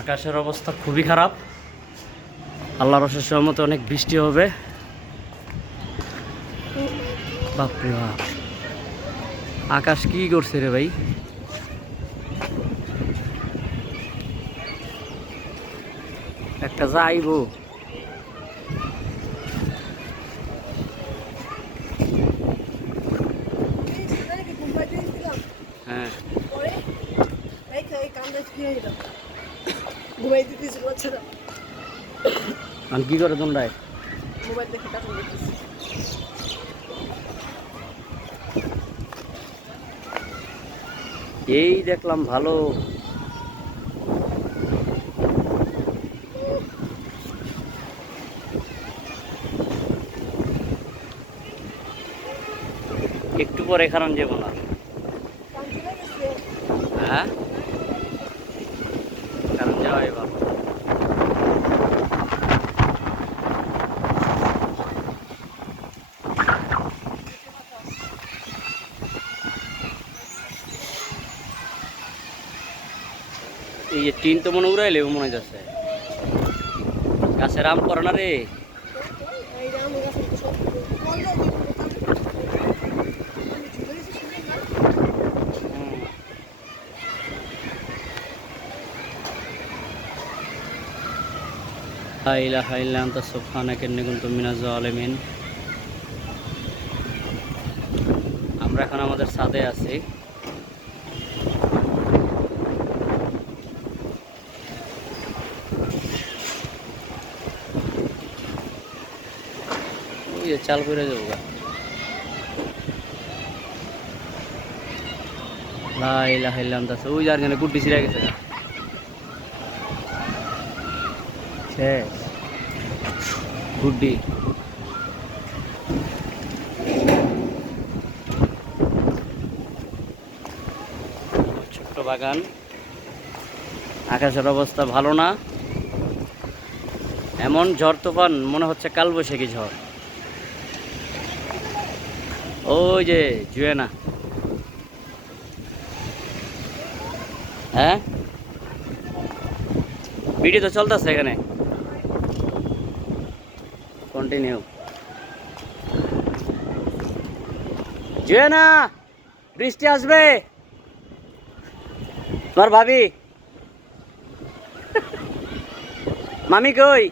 আকাশের অবস্থা খুবই খারাপ। আল্লাহর অশেষ রহমতে অনেক বৃষ্টি হবে। বাপরে বাপ, আকাশ কি করছে রে ভাই। একটা যাইবো। হ্যাঁ, আমি কি করে তোমরা মোবাইল দেখে কার্টুন দেখতেছি। এই দেখলাম ভালো। একটু পরে কারণ যাব না। হ্যাঁ, কারণ যাওয়াই ভালো। এই যে টিন তো মনে উড়াইলে মনে যাচ্ছে গাছের আম করে না রে। লা ইলাহা ইল্লা আনতা সুবহানাকা ইন্নী কুনতু মিনাজ জালিমিন। আমরা এখন আমাদের ছাদে আছি। ওই যে চাল করে যাবো গা। লা ইলাহা ইল্লা আনতা, ওই যার জন্য গুড্ডি ছিঁড়ে গেছে গা। শেষ গুড্ডি। ছোট্ট বাগান, আকাশের অবস্থা ভালো না। এমন ঝড় তুফান মনে হচ্ছে কালবৈশাখী ঝড়। ওই যে জুয়েনা। হ্যাঁ, ভিডিও তো চলতেছে এখানে, কন্টিনিউ। জুয়েনা, বৃষ্টি আসবে। তোমার ভাবি মামি কই?